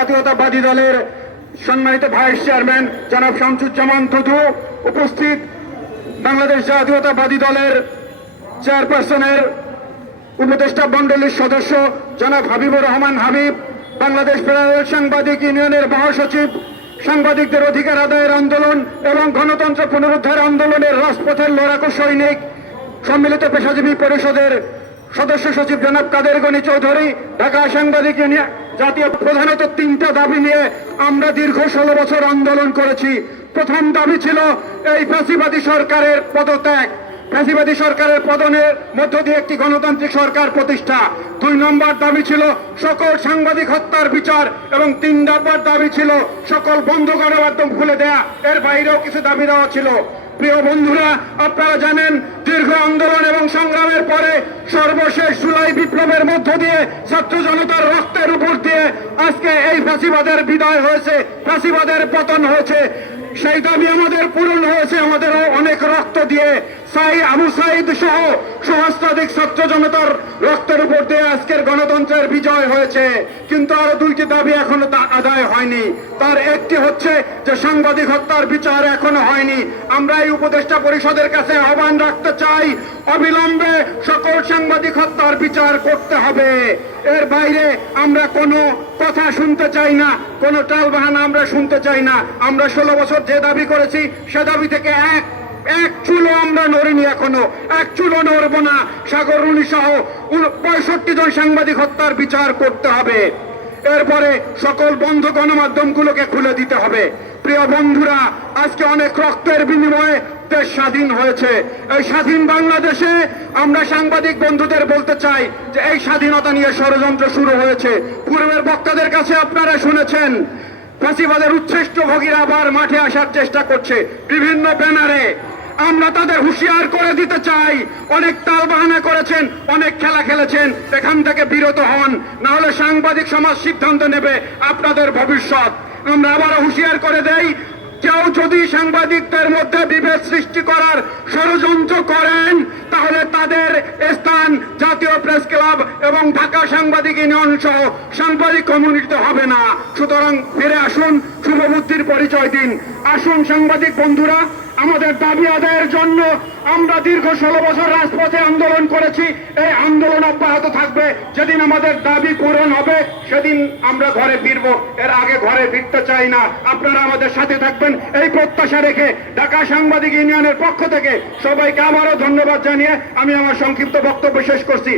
জাতীয়তাবাদী দলের সম্মানিত ভাইস চেয়ারম্যান জনাব শামসুজ্জামান দুদু, উপস্থিত বাংলাদেশ জাতীয়তাবাদী দলের চেয়ারপারসনের উপদেষ্টা মণ্ডলীর সদস্য জনাব হাবিবুর রহমান হাবিব, বাংলাদেশ ফেডারেল সাংবাদিক ইউনিয়নের মহাসচিব, সাংবাদিকদের অধিকার আদায়ের আন্দোলন এবং গণতন্ত্র পুনরুদ্ধার আন্দোলনের রাজপথের লড়াকু সৈনিক, সম্মিলিত পেশাজীবী পরিষদের সদস্য সচিব জনাব কাদের গনি চৌধুরী, ঢাকা সাংবাদিক ইউনিয়ন জাতীয় প্রধানত 3টা দাবি নিয়ে আমরা দীর্ঘ 16 বছর আন্দোলন করেছি। প্রথম দাবি ছিল এই ফ্যাসিবাদী সরকারের পদত্যাগ, ফ্যাসিবাদী সরকারের পতনের মধ্য দিয়ে একটি গণতান্ত্রিক সরকার প্রতিষ্ঠা। 2 নম্বর দাবি ছিল সকল সাংবাদিক হত্যার বিচার এবং 3 নম্বর দাবি ছিল সকল বন্ধ গণমাধ্যম খুলে দেয়া। এর বাইরেও কিছু দাবি দেওয়া ছিল। প্রিয় বন্ধুরা, আপনারা জানেন দীর্ঘ আন্দোলন এবং সংগ্রামের পরে সর্বশেষ জুলাই বিপ্লবের মধ্য দিয়ে ছাত্র জনতার রক্তের উপর দিয়ে আজকে এই ফ্যাসিবাদের বিদায় হয়েছে, ফ্যাসিবাদের পতন হয়েছে। সেই দাবি আমাদের পূরণ হয়েছে, আমাদেরও অনেক রক্ত দিয়ে আবু সাইদ সহ সহস্রাধিক ছাত্র জনতার রক্তের উপর দিয়ে আজকের গণতন্ত্রের বিজয় হয়েছে। কিন্তু আরো 2টি দাবি এখনো আদায় হয়নি। তার একটি হচ্ছে যে সাংবাদিক হত্যার বিচার এখনো হয়নি। আমরা এই উপদেষ্টা পরিষদের কাছে আহ্বান রাখতে চাই, অবিলম্বে সকল সাংবাদিক হত্যার বিচার করতে হবে। এর বাইরে আমরা কোনো কথা শুনতে চাই না, কোনো টালবাহানা আমরা শুনতে চাই না। আমরা 16 বছর যে দাবি করেছি সে দাবি থেকে এক চুলো আমরা নড়িনি, এখনো এক চুলো নড়ব না। সাগর রুনি সহ 65 জন সাংবাদিক হত্যার বিচার করতে হবে। এরপরে সকল বন্ধ গণমাধ্যমগুলোকে খুলে দিতে হবে। প্রিয় বন্ধুরা, আজকে অনেক রক্তের বিনিময়ে দেশ স্বাধীন হয়েছে। এই স্বাধীন বাংলাদেশে আমরা সাংবাদিক বন্ধুদের বলতে চাই যে এই স্বাধীনতা নিয়ে ষড়যন্ত্র শুরু হয়েছে। পূর্বের বক্তাদের কাছে আপনারা শুনেছেন ফ্যাসিবাদের উচ্ছেষ্ট ভোগীরা আবার মাঠে আসার চেষ্টা করছে বিভিন্ন ব্যানারে। আমরা তাদের হুঁশিয়ার করে দিতে চাই, অনেক তালবাহানা করেছেন, অনেক খেলা খেলেছেন, এখান থেকে বিরত হন, না হলে সাংবাদিক সমাজ সিদ্ধান্ত নেবে আপনাদের ভবিষ্যৎ। আমরা আবারও হুঁশিয়ার করে দেই, কেউ যদি সাংবাদিকদের মধ্যে বিভেদ সৃষ্টি করার ষড়যন্ত্র করেন তাহলে তাদের স্থান জাতীয় প্রেস ক্লাব এবং ঢাকা সাংবাদিক ইউনিয়ন সহ সাংবাদিক কমিউনিটিতে হবে না। সুতরাং ফিরে আসুন, শুভবুদ্ধির পরিচয় দিন। আসুন সাংবাদিক বন্ধুরা, আমাদের দাবি আদায়ের জন্য আমরা দীর্ঘ 16 বছর রাজপথে আন্দোলন করেছি। এই আন্দোলন অব্যাহত থাকবে। যেদিন আমাদের দাবি পূরণ হবে সেদিন আমরা ঘরে ফিরব, এর আগে ঘরে ফিরতে চাই না। আপনারা আমাদের সাথে থাকবেন এই প্রত্যাশা রেখে ঢাকা সাংবাদিক ইউনিয়নের পক্ষ থেকে সবাইকে আবারও ধন্যবাদ জানিয়ে আমি আমার সংক্ষিপ্ত বক্তব্য শেষ করছি।